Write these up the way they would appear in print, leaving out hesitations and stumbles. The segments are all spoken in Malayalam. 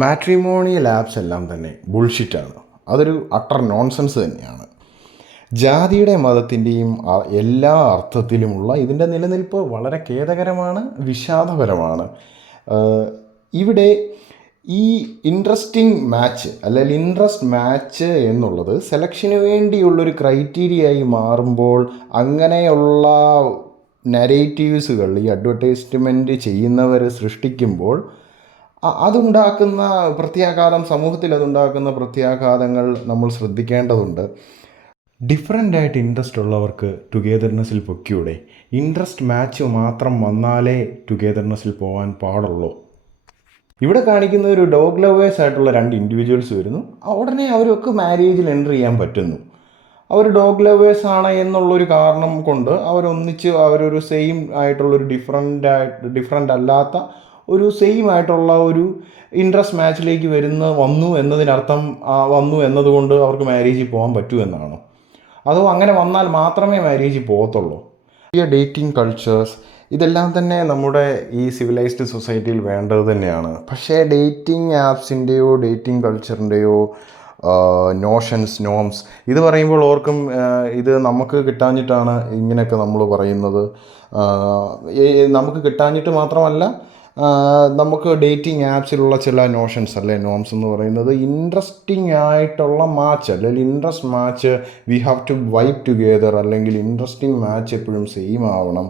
മാട്രിമോണിയൽ ആപ്സ് എല്ലാം തന്നെ ബുൾഷിറ്റാണ്. അതൊരു അട്ടർ നോൺസെൻസ് തന്നെയാണ്. ജാതിയുടെ മതത്തിൻ്റെയും എല്ലാ അർത്ഥത്തിലുമുള്ള ഇതിൻ്റെ നിലനിൽപ്പ് വളരെ ഖേദകരമാണ്, വിഷാദപരമാണ്. ഇവിടെ ഈ ഇൻട്രസ്റ്റിംഗ് മാച്ച് അല്ലെങ്കിൽ ഇൻട്രസ്റ്റ് മാച്ച് എന്നുള്ളത് സെലക്ഷന് വേണ്ടിയുള്ളൊരു ക്രൈറ്റീരിയയായി മാറുമ്പോൾ അങ്ങനെയുള്ള നരേറ്റീവ്സുകൾ ഈ അഡ്വർടൈസ്മെൻറ്റ് ചെയ്യുന്നവർ സൃഷ്ടിക്കുമ്പോൾ അതുണ്ടാക്കുന്ന പ്രത്യാഘാതം, സമൂഹത്തിൽ അതുണ്ടാക്കുന്ന പ്രത്യാഘാതങ്ങൾ നമ്മൾ ശ്രദ്ധിക്കേണ്ടതുണ്ട്. ഡിഫറൻ്റായിട്ട് ഇൻട്രസ്റ്റ് ഉള്ളവർക്ക് ടുഗെദർനെസ്സിൽ പൊക്കിയൂടെ? ഇൻട്രസ്റ്റ് മാച്ച് മാത്രം വന്നാലേ ടുഗെദർനെസ്സിൽ പോകാൻ പാടുള്ളൂ. ഇവിടെ കാണിക്കുന്ന ഒരു ഡോഗ് ലവേഴ്സ് ആയിട്ടുള്ള 2 ഇൻഡിവിജ്വൽസ് വരുന്നു, ഉടനെ അവരൊക്കെ മാരേജിൽ എൻ്റർ ചെയ്യാൻ പറ്റുന്നു. അവർ ഡോഗ് ലവേഴ്സ് ആണ് എന്നുള്ളൊരു കാരണം കൊണ്ട് അവരൊന്നിച്ച് അവരൊരു സെയിം ആയിട്ടുള്ളൊരു ഡിഫറൻ്റ് അല്ലാത്ത ഒരു സെയിം ആയിട്ടുള്ള ഒരു ഇൻട്രസ്റ്റ് മാച്ചിലേക്ക് വന്നു എന്നതിനർത്ഥം വന്നു എന്നതുകൊണ്ട് അവർക്ക് മാരേജിൽ പോകാൻ പറ്റൂ എന്നാണോ? അതോ അങ്ങനെ വന്നാൽ മാത്രമേ മാരേജിൽ പോകത്തുള്ളൂ? ഈ ഡേറ്റിംഗ് കൾച്ചേഴ്സ് ഇതെല്ലാം തന്നെ നമ്മുടെ ഈ സിവിലൈസ്ഡ് സൊസൈറ്റിയിൽ വേണ്ടത് തന്നെയാണ്. പക്ഷേ ഡേറ്റിംഗ് ആപ്സിൻ്റെയോ ഡേറ്റിംഗ് കൾച്ചറിൻ്റെയോ നോംസ് ഇത് പറയുമ്പോൾ ഓർക്കും ഇത് നമുക്ക് കിട്ടാഞ്ഞിട്ടാണ് ഇങ്ങനെയൊക്കെ നമ്മൾ പറയുന്നത്. നമുക്ക് കിട്ടാഞ്ഞിട്ട് മാത്രമല്ല, നമുക്ക് ഡേറ്റിംഗ് ആപ്സിലുള്ള ചില നോംസ് എന്ന് പറയുന്നത് ഇൻട്രസ്റ്റിംഗ് ആയിട്ടുള്ള മാച്ച് അല്ലെങ്കിൽ interest match we have to vibe together, അല്ലെങ്കിൽ ഇൻട്രസ്റ്റിംഗ് മാച്ച് എപ്പോഴും സെയിം ആവണം.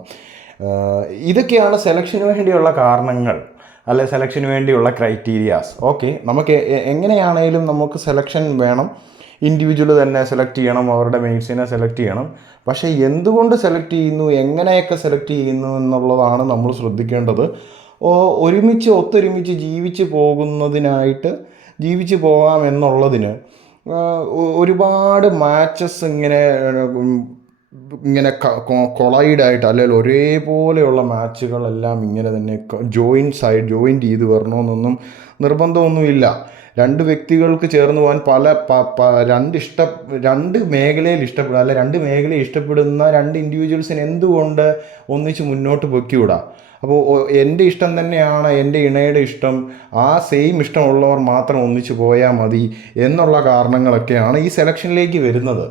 ഇതൊക്കെയാണ് സെലക്ഷന് വേണ്ടിയുള്ള കാരണങ്ങൾ, അല്ലെ സെലക്ഷന് വേണ്ടിയുള്ള ക്രൈറ്റീരിയാസ്. ഓക്കെ, നമുക്ക് എങ്ങനെയാണേലും നമുക്ക് സെലക്ഷൻ വേണം, ഇൻഡിവിജ്വൽ തന്നെ സെലക്ട് ചെയ്യണം, അവരുടെ മെയ്റ്റ്സിനെ സെലക്ട് ചെയ്യണം. പക്ഷേ എന്തുകൊണ്ട് സെലക്ട് ചെയ്യുന്നു, എങ്ങനെയൊക്കെ സെലക്ട് ചെയ്യുന്നു എന്നുള്ളതാണ് നമ്മൾ ശ്രദ്ധിക്കേണ്ടത്. ഒത്തൊരുമിച്ച് ജീവിച്ചു പോകാം എന്നുള്ളതിന് ഒരുപാട് മാച്ചസ് ഇങ്ങനെ കൊളൈഡായിട്ട് അല്ലെങ്കിൽ ഒരേപോലെയുള്ള മാച്ചുകളെല്ലാം ഇങ്ങനെ തന്നെ ജോയിൻറ്റ് ചെയ്ത് വരണമെന്നൊന്നും നിർബന്ധമൊന്നുമില്ല. 2 വ്യക്തികൾക്ക് ചേർന്ന് പോകാൻ രണ്ട് മേഖലയിൽ ഇഷ്ടപ്പെടുക, അല്ലെ 2 മേഖലയിൽ ഇഷ്ടപ്പെടുന്ന 2 ഇൻഡിവിജ്വൽസിന് എന്തുകൊണ്ട് ഒന്നിച്ച് മുന്നോട്ട് പൊക്കിവിടാം? അപ്പോൾ എൻ്റെ ഇഷ്ടം തന്നെയാണ് എൻ്റെ ഇണയുടെ ഇഷ്ടം, ആ സെയിം ഇഷ്ടമുള്ളവർ മാത്രം ഒന്നിച്ച് പോയാൽ മതി എന്നുള്ള കാരണങ്ങളൊക്കെയാണ് ഈ സെലക്ഷനിലേക്ക് വരുന്നത്.